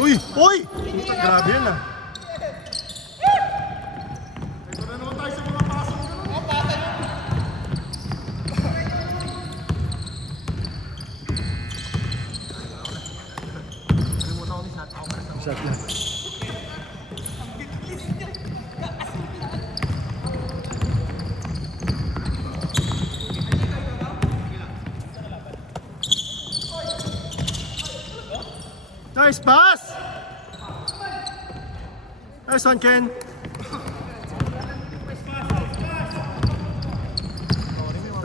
Uy! Uy! Grabe yan ah. Shot na. Nice pass! Nice one, Ken.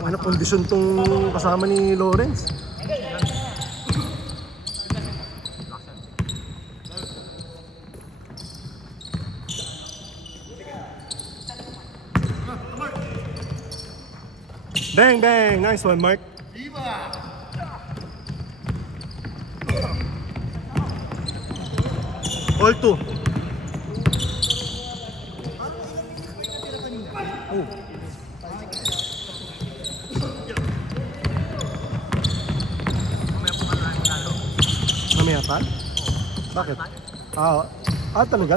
Ano kondisyon tong kasama ni Lawrence? Bang, bang! Nice one, Mark. All two. Oh. Mamaya pa? Bakit? Talaga?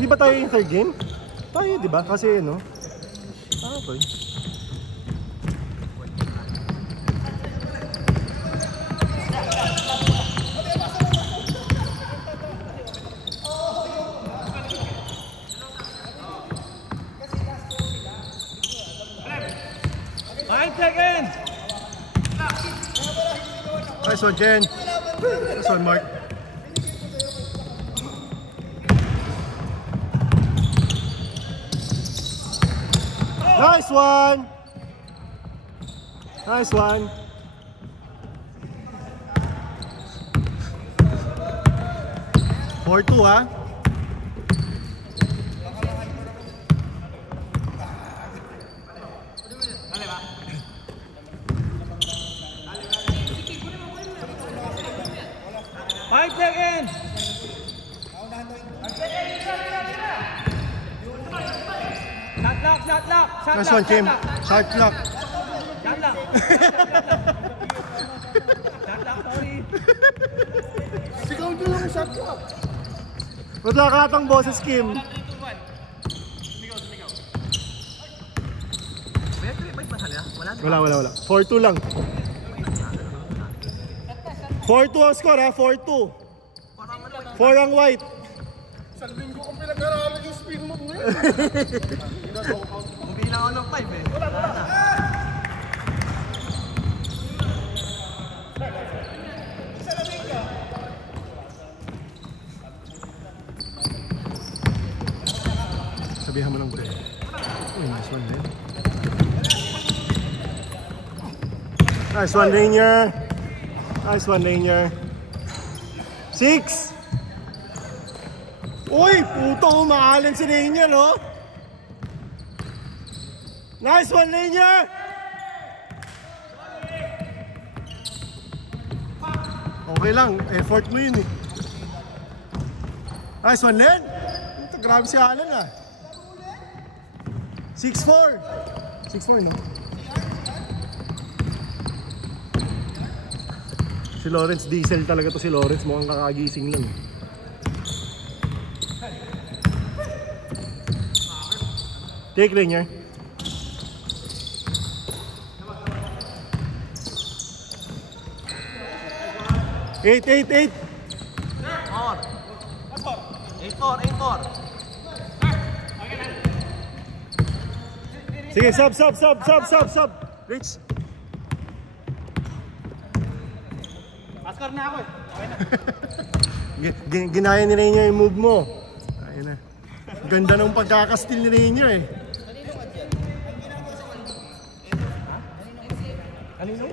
Hindi ba tayo yung third game? Tayo, di ba? Kasi, no? Okay. Nice one, Jen. Nice one, Mark. Nice one. Nice one. Four two, ah. Nice one, Kim. Sharp lock. Shot lock. Sorry. Sigaw nyo lang shot lock. Wala ka atang boses, Kim. Wala. 4-2 lang. 4-2 ang score, ha? 4-2. 4 ang white. Isang linggo kong pinag-aralan yung spin move mo yun. Bumila ako ng 5 eh. Wala na. Sabihan mo lang bro. Uy, nice one din. Nice one, Rainier. Nice one, Rainier. 6! Uy, puto, umaalan si Rainier, oh. Nice one, Rainier! Okay lang, effort mo yun eh. Nice one, Len! Ito, grabe si Alan ah. 6-4. 6-4, no? Si Lawrence Diesel talaga to si Lawrence. Mukhang kakagising lang. Take Rainier. Eight. 8-4. Sige, sub. Rich. Askar na ako eh. Ginaya ni Rainier yung move mo. Ayun na. Ganda ng pagkakastil ni Rainier eh. Kanino?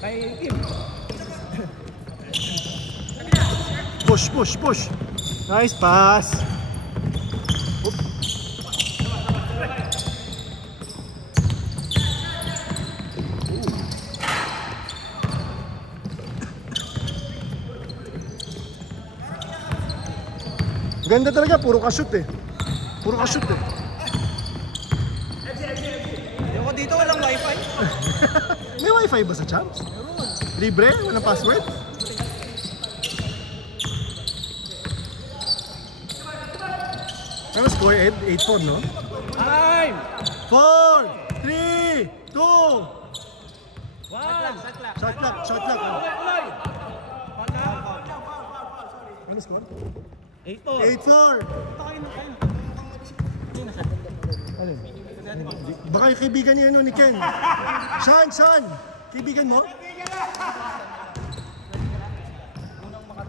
Kay Kim. Push. Nice pass. Oop. Ganda talaga, puro ka-shoot eh. Puro ka-shoot eh. Ayoko dito, walang wifi. May wifi ba sa Champs? Libre? Walang password? Ano score, Ed? 8-4, no? Time! 4, 3, 2, One! shot clock, shot clock. Ulay! Ano score? 8-4. 8-4. Ano? Baka yung kaibigan niya ni Ken. Sean! Kaibigan mo?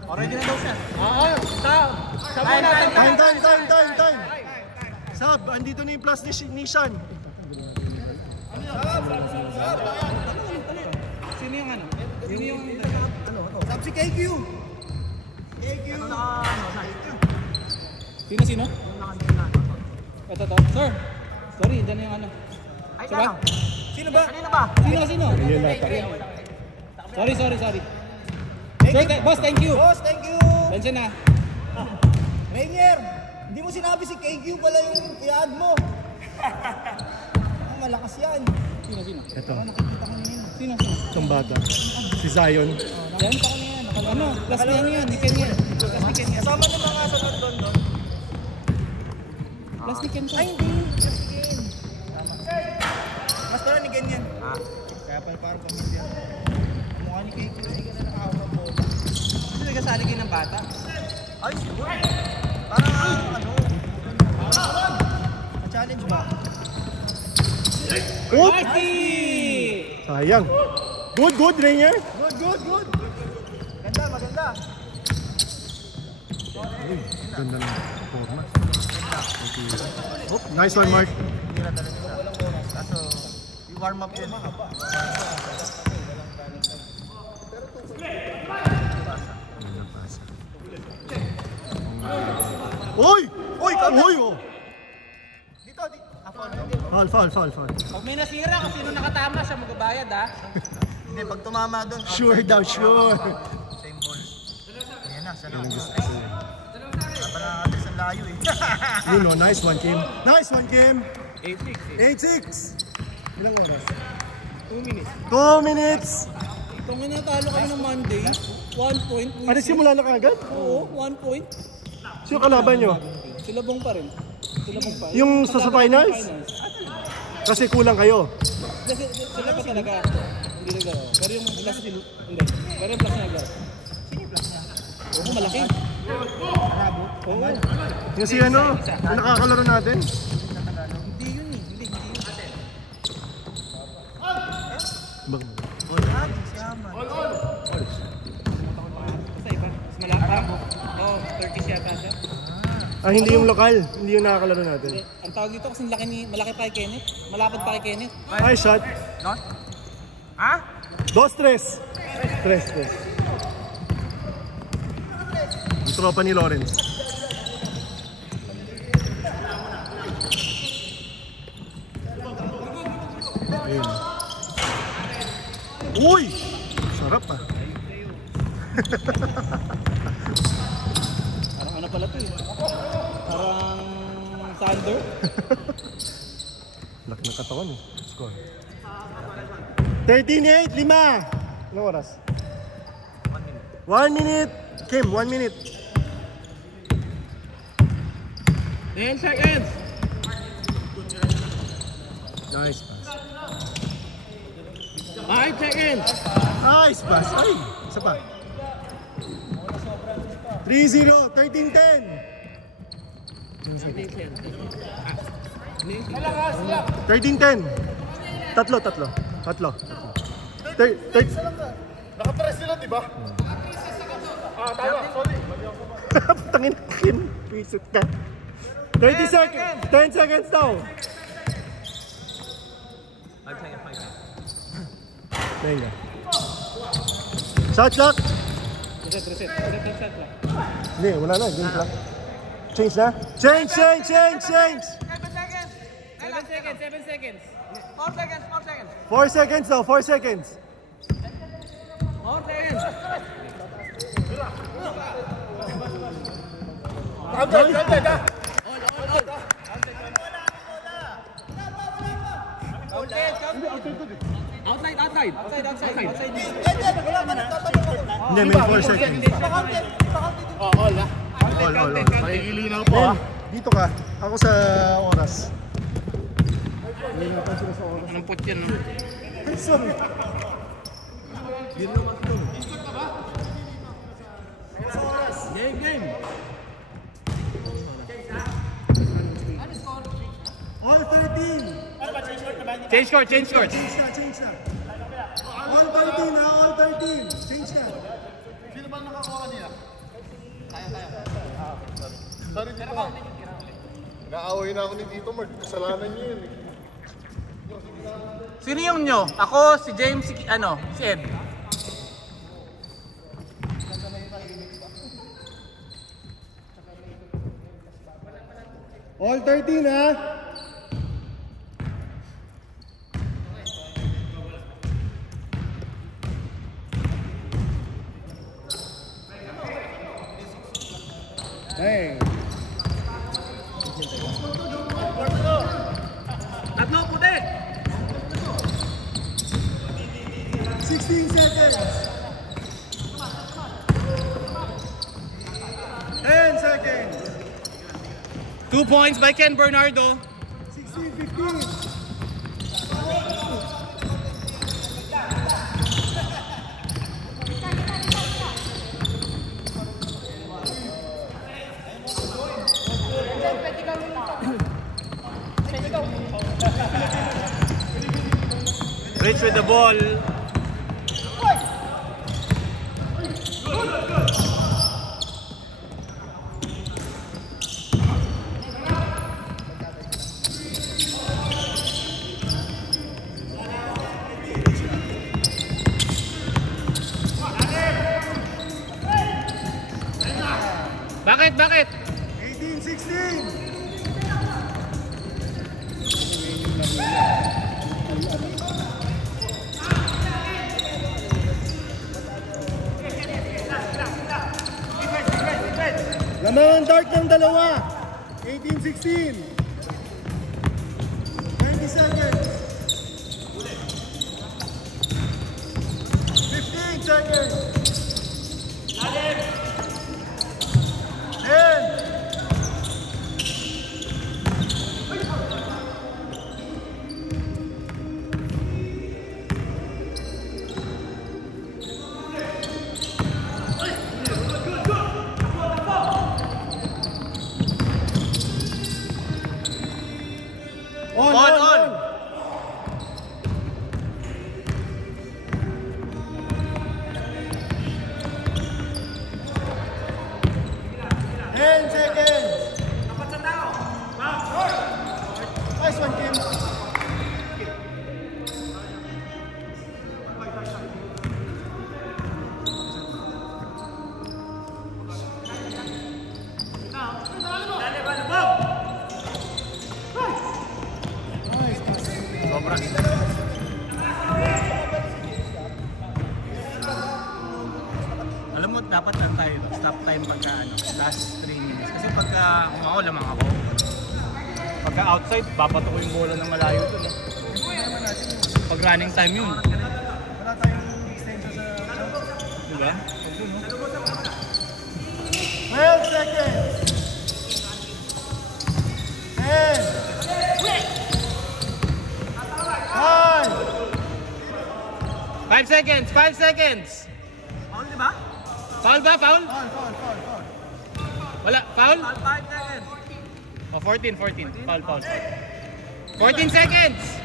Already na daw siya. Sabi natin. Time. Sab, andito na yung plus ni Sean. Sino yung ano? Sino yung ano? Sabi si KQ. Sino? Ito. Sir. Sorry, dyan na yung ano. Ay, ano? Sino ba? Sino? Ayun nata. Sorry. Sir, boss, thank you. Bensin na. Rainier, hindi mo sinabi si KQ pala yung i-add mo. Malakas yan. Sino? Ito, Sino? itong bata. Si Zion. Yan? Ano? Plus ni ano yan? Ni Ken yan. Kasama ng mga sa London doon. Plus ni Ken to. Ay, hindi. Mas Ken. Mas pala ni Ken yan. Kaya pala parang pamilya. Mukha ni KQ. Hindi ka na nakahawak ng bola. Hindi nagkasali kayo ng bata? Ay, siguro. Parang ano. Pa-challenge ba? Good! Nice! Sayang. Good, Rainier. Good. Maganda. Uy, ganda ng forma. Oh, nice one, Mark. Hindi na talaga siya. Walang oras. Kaso, i-warm up yun. Uy! Kata! Uy! Oh. Dito. Foul. Pag may nasira, kung sino nakatama siya magbabayad ha. Hindi, pag tumama doon. Sure daw, sure. Same ball. Ayan na, sana. Wala natin sa layo eh. You know, nice one, Kim. 8-6. 8-6. Ilang oras? 2 minutes. 2 minutes. Kung natalo kami ng Monday, 1 point. Ano, simula na kagad? Oo, 1 point. Sino kalaban nyo? Silabong pa rin. Yung sa finals? Kasi kulang kayo. Sila pa talaga. Hindi naglaro. Pero yung plus hindi. Pero yung plus niya naglaro. Sino yung plus niya? Oo, malaki. Oo. Yung si ano, yung nakakalaro natin. Hindi yun eh. Hindi yun. Basta iba. Mas malaki. Oo, 30 siya ata siya. Hindi yung lokal. Hindi yung nakakalaro natin. Ang tawag dito kasi malaki pa kay Kenneth. Malapad pa kay Kenneth. Ay, shot. Ha? 2-3. Tres. Yung tropa ni Lawrence. Ayun. Uy! Sarap ah. Parang ano pala to eh. Parang Sander. Lak ng katawan eh. Score. 13-8, 5. Anong oras? 1 minute. Kim, 1 minute. 10 seconds. Nice pass. 5 seconds. Nice pass. Ay, isa pa. 3-0, 13-10. 13-10. Tatlo. Nakapress sila, di ba? Tama, sorry. Tangin Kim, pisit ka. 30 seconds. 10 seconds daw. 5 seconds. Venga. Shot clock. Reset. Hindi, wala na. Game clock. Change na? Change! 7 seconds. 4 seconds daw, 4 seconds. 4 seconds. Grounded, ah. Outside. Hindi, may 4 seconds. All, ah. All. Makikilinaw po, ah. Dito ka. Ako sa oras. Anong put yan, no? Sorry. Game. All 13. Change court. Change na. All 13 ha, all 13. Change na. Sorry, dito. Naaway na ako ni Tito Mark. Kasalanan niyo yun, eh. Sino yung nyo? Ako, si James, si Ed. All 13 ha. Hey. Tatlo, puti! 16 seconds. 10 seconds. 2 points by Ken Bernardo. 16-15. Rich with the ball. Bakit? 18-16. Lamang ang dart ng dalawa. 18-16. 20 seconds. 15 seconds. 10. On. 10 seconds. Nice one, Kim. Sobra. Alam mo, dapat lang tayo stop time pagka last 3 minutes. Kasi pagka kung ako, lamang ako. Pagka outside, babato ko yung bola ng malayo dun. Pag running time yun. Wala tayong extension sa... Diba? 12 seconds. 10. 5 seconds! Foul, di ba? Foul ba? Foul? Foul. Wala. Foul? 5 seconds. Oh, 14. Foul. 14 seconds!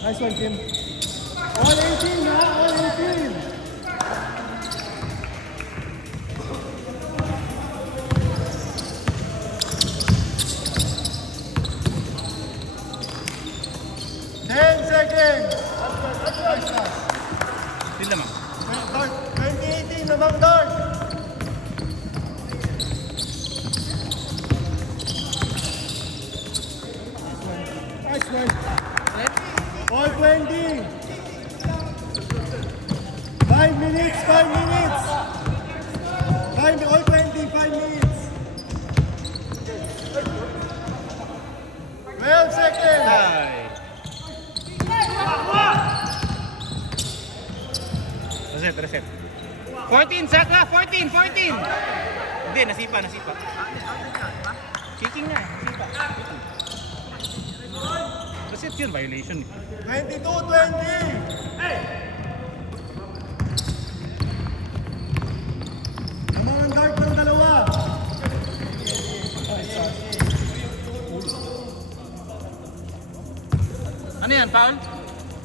Nice one, Kim. All 18 ha, all 18. Seconds. Hindi naman. Dart. 2018 namang dart. All 20. 5 minutes, 5 minutes. All 20, 5 minutes. 12 seconds. Ay. Reset. 14, Sakla! 14! Hindi, nasipa. Kicking na, nasipa. Reset yun, violation. 22, 20. Ang guard ng dalawa. Ano yan, foul?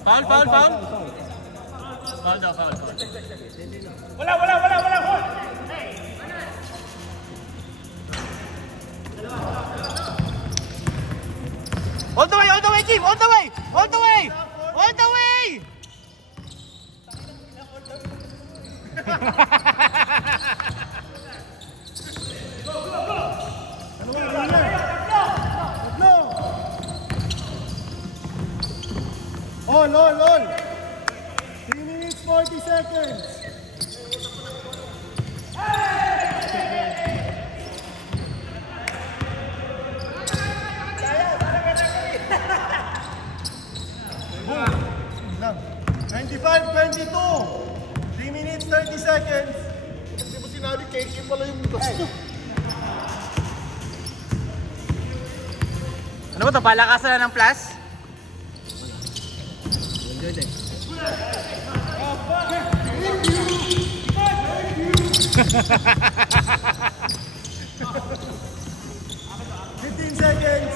Foul. Foul daw. Wala. All the way, Jim! All the way! All. 3 minutes, 40 seconds. Boom. 95-22. 3 minutes, 30 seconds. Hindi mo sinabi, KK pala yung gusto. Ano ba ito? Palakasan na ng plus? Seconds.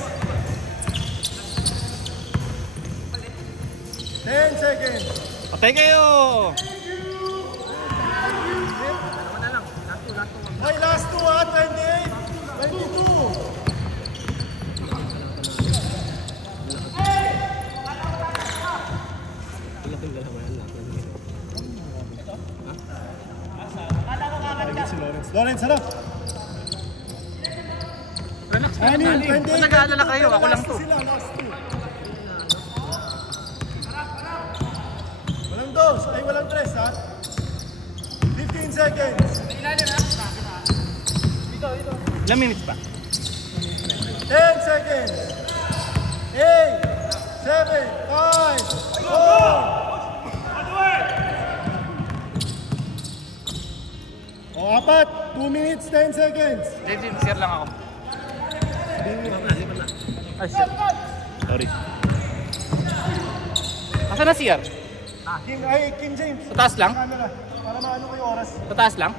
10 seconds. Patay kayo! Okay, last 2 ha, 28, 22. Lawrence, harap. Relax na. Anim, 28, Kung nag-aalala kayo, ako lang to. Sila, last 2. Walang dos, ay walang tres ha. 15 seconds. Ilang minutes pa? 10 seconds. 8, 7, 5, 4. O, apat. 2 minutes, 10 seconds. Jim, share lang ako. Ay, shit. Sorry. Asa na CR? Kim James. Sa taas lang? Camera. Para maano ko yung oras. Sa taas lang?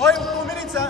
Hoy, 2 minutes ha.